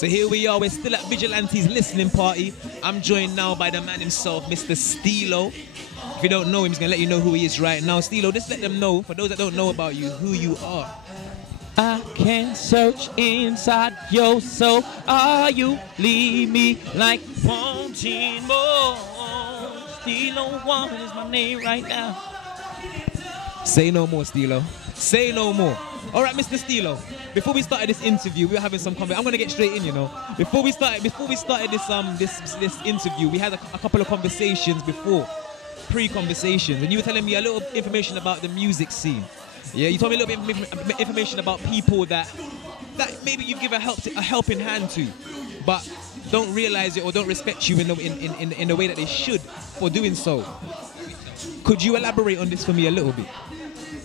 So here we are, we're still at Vigilante's listening party. I'm joined now by the man himself, Mr. Steelo. If you don't know him, he's going to let you know who he is right now. Steelo, just let them know, for those that don't know about you, who you are. I can search inside your soul. Are you leave me like wanting more? Steelo One is my name right now. Say no more, Steelo. Say no more. All right, Mr. Steelo. Before we started this interview, we were having some conversation. I'm gonna get straight in, you know. Before we started this interview, we had a couple of conversations before, pre-conversations, and you were telling me a little information about the music scene. Yeah, you told me a little bit of information about people that maybe you give a helping hand to, but don't realize it or don't respect you in the way that they should for doing so. Could you elaborate on this for me a little bit?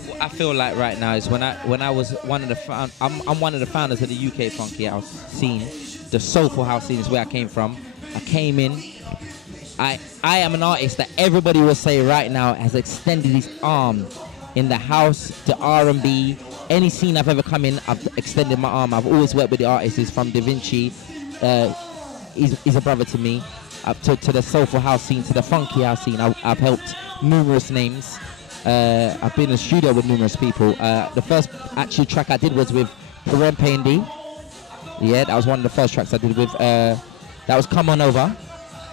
What I feel like right now is when I was one of the I'm one of the founders of the UK funky house scene. The soulful house scene is where I came from. I came in. I am an artist that everybody will say right now has extended his arm in the house, to R&B, any scene I've ever come in, I've extended my arm. I've always worked with the artists. He's from Da Vinci. He's a brother to me. Up to the soulful house scene, to the funky house scene. I've helped numerous names. I've been in the studio with numerous people. The first actual track I did was with Perempe and D. Yeah, that was one of the first tracks I did with. That was Come On Over.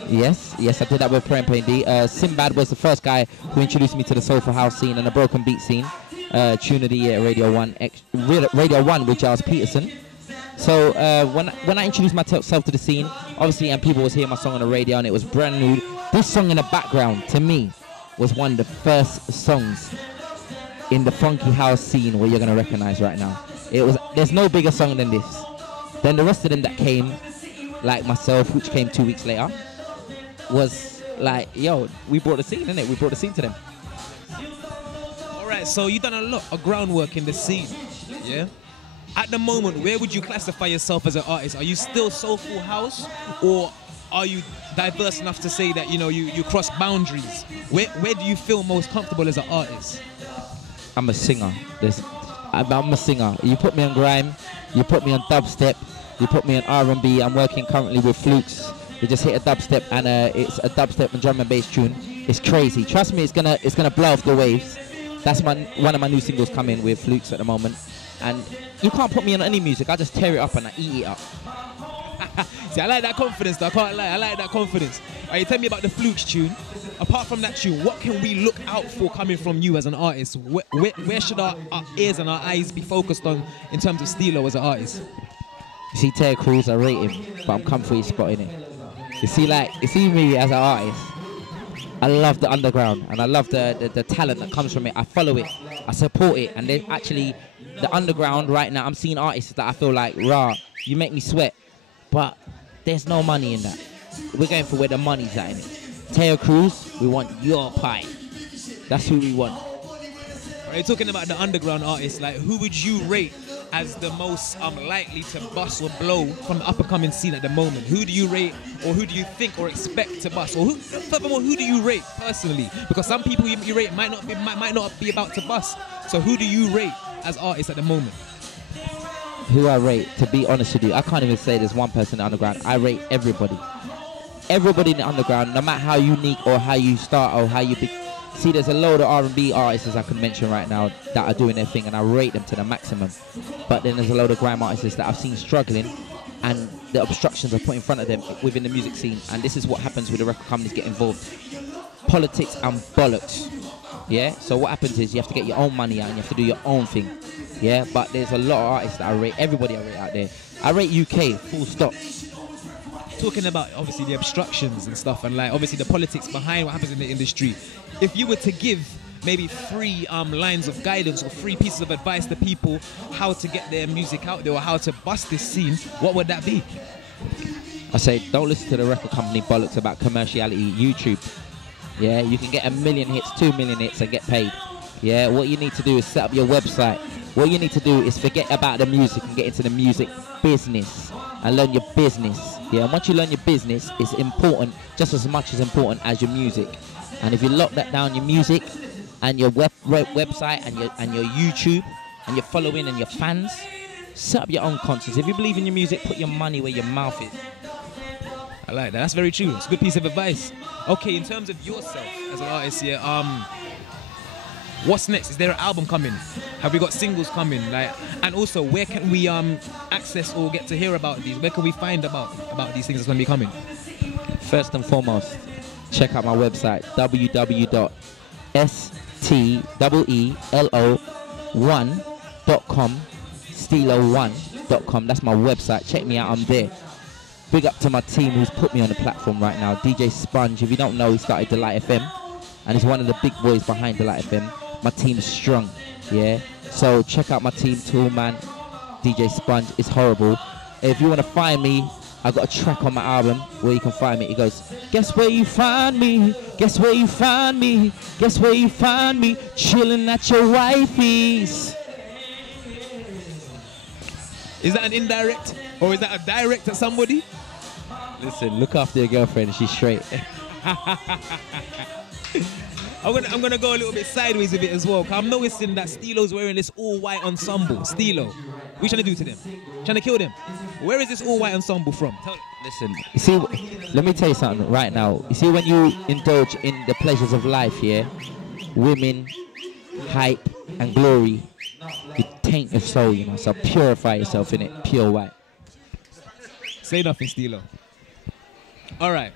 Yes, I did that with Perempe and D. Sinbad was the first guy who introduced me to the soulful house scene and the broken beat scene. Tune of the year, Radio 1 with Giles Peterson. So when I introduced myself to the scene, obviously, and people was hearing my song on the radio and it was brand new. This song in the background, to me, was one of the first songs in the funky house scene where you're gonna recognize right now. There's no bigger song than this. Then the rest of them that came, like myself, which came 2 weeks later, was like, yo, we brought the scene, innit? We brought the scene to them. All right, so you've done a lot of groundwork in the scene, yeah? At the moment, where would you classify yourself as an artist? Are you still soulful house, or are you diverse enough to say that, you know, you cross boundaries? Where do you feel most comfortable as an artist? I'm a singer. I'm a singer. You put me on grime, you put me on dubstep, you put me on R&B. I'm working currently with Flukes. We just hit a dubstep, and it's a dubstep and drum and bass tune. It's crazy. Trust me, it's gonna blow off the waves. That's one of my new singles coming with Flukes at the moment. And you can't put me on any music. I just tear it up and I eat it up. See, I like that confidence, though. I can't lie. I like that confidence. All right, tell me about the Flukes tune. Apart from that tune, what can we look out for coming from you as an artist? Where should our ears and our eyes be focused on in terms of Steelo as an artist? You see Terry Crews, I rate him, but I'm comfortable spotting it. You see me as an artist. I love the underground and I love the talent that comes from it. I follow it, I support it, and then actually the underground right now, I'm seeing artists that I feel like, rah, you make me sweat, but there's no money in that. We're going for where the money's at in it. Terry Crews, we want your pie. That's who we want. Are you talking about the underground artists? Like, who would you rate as the most likely to bust or blow from the up-and-coming scene at the moment? Who do you rate, or who do you think or expect to bust? Or furthermore, who do you rate personally? Because some people you rate might not be about to bust. So who do you rate as artists at the moment? Who I rate, to be honest with you, I can't even say there's one person in the underground. I rate everybody. Everybody in the underground, no matter how unique or how you start or how you be. See, there's a load of R&B artists, as I can mention right now, that are doing their thing, and I rate them to the maximum. But then there's a load of grime artists that I've seen struggling, and the obstructions are put in front of them within the music scene. And this is what happens when the record companies get involved. Politics and bollocks. Yeah? So what happens is you have to get your own money out and you have to do your own thing. Yeah? But there's a lot of artists that I rate, everybody I rate out there. I rate UK, full stop. Talking about obviously the obstructions and stuff, and like obviously the politics behind what happens in the industry. If you were to give maybe 3 lines of guidance or 3 pieces of advice to people how to get their music out there or how to bust this scene, what would that be? I say, don't listen to the record company bollocks about commerciality. YouTube. Yeah, you can get 1 million hits, 2 million hits and get paid. Yeah, what you need to do is set up your website. What you need to do is forget about the music and get into the music business and learn your business. Yeah, and once you learn your business, it's important, just as much as important as your music. And if you lock that down, your music and your website and your YouTube and your following and your fans, Set up your own concerts. If you believe in your music, put your money where your mouth is. I like that. That's very true. It's a good piece of advice. Okay, in terms of yourself as an artist here, what's next? Is there an album coming? Have we got singles coming? Like, and also, where can we access or get to hear about these? Where can we find about these things that's going to be coming? First and foremost, check out my website, www.steelo1.com, steelo1.com. That's my website. Check me out. I'm there. Big up to my team who's put me on the platform right now. DJ Sponge, if you don't know, he started Delight FM, and he's one of the big boys behind Delight FM. My team's strong, yeah? So check out my team, Toolman, DJ Sponge. It's horrible. If you want to find me, I got a track on my album where you can find me. It goes, guess where you find me? Guess where you find me? Guess where you find me? Chilling at your wifey's. Is that an indirect, or is that a direct at somebody? Listen, look after your girlfriend. She's straight. I'm gonna go a little bit sideways with it as well, because I'm noticing that Steelo's wearing this all-white ensemble. Steelo, what are you trying to do to them? Trying to kill them? Where is this all-white ensemble from? Listen, you see, let me tell you something right now. You see, when you indulge in the pleasures of life here, women, hype, and glory, you taint your soul, you know, so purify yourself in it, pure white. Say nothing, Steelo. All right.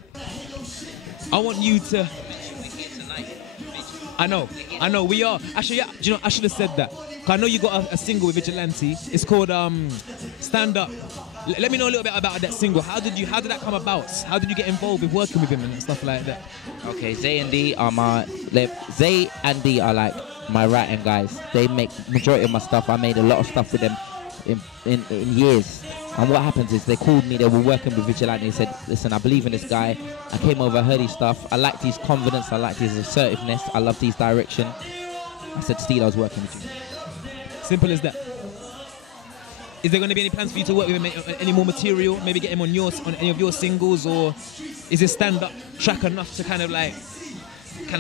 I want you to... I know, we are. Actually, yeah, you know, I should have said that. 'Cause I know you got a single with Vigilante. It's called Stand Up. Let me know a little bit about that single. How did that come about? How did you get involved with working with him and stuff like that? Okay, Zay and D are like my right-hand guys. They make majority of my stuff. I made a lot of stuff with them in years. And what happens is they called me, they were working with Vigilante, and they said, listen, I believe in this guy. I came over, heard his stuff. I liked his confidence, I liked his assertiveness, I loved his direction. I said, Steelo's working with you. Simple as that. Is there going to be any plans for you to work with him, any more material? Maybe get him on any of your singles, or is this stand-up track enough to kind of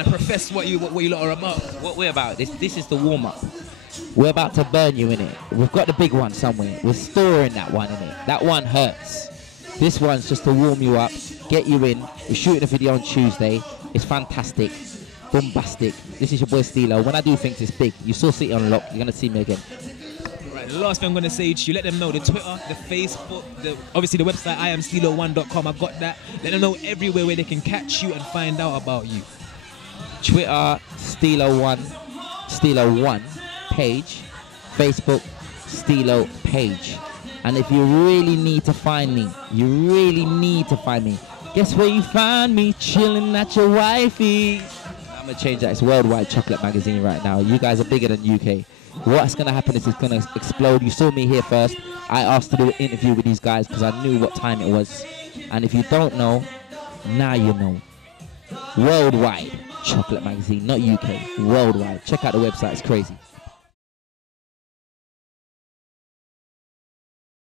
profess what you lot are about? What we're about, this is the warm-up. We're about to burn you in it. We've got the big one somewhere. We're storing that one in it. That one hurts. This one's just to warm you up, get you in. We're shooting a video on Tuesday. It's fantastic, bombastic. This is your boy Steelo. When I do things, it's big. You saw City on Lock. You're gonna see me again. Right. The last thing I'm gonna say to you, let them know the Twitter, the Facebook, obviously the website IamSteelo1.com. I've got that. Let them know everywhere where they can catch you and find out about you. Twitter, Steelo1 page, Facebook, Steelo page. And if you really need to find me, guess where you find me? Chilling at your wifey. I'm gonna change that. It's Worldwide Chocolate Magazine right now. You guys are bigger than UK. What's gonna happen is it's gonna explode. You saw me here first. I asked to do an interview with these guys because I knew what time it was. And if you don't know, now you know. Worldwide Chocolate Magazine, not UK. Worldwide. Check out the website. It's crazy.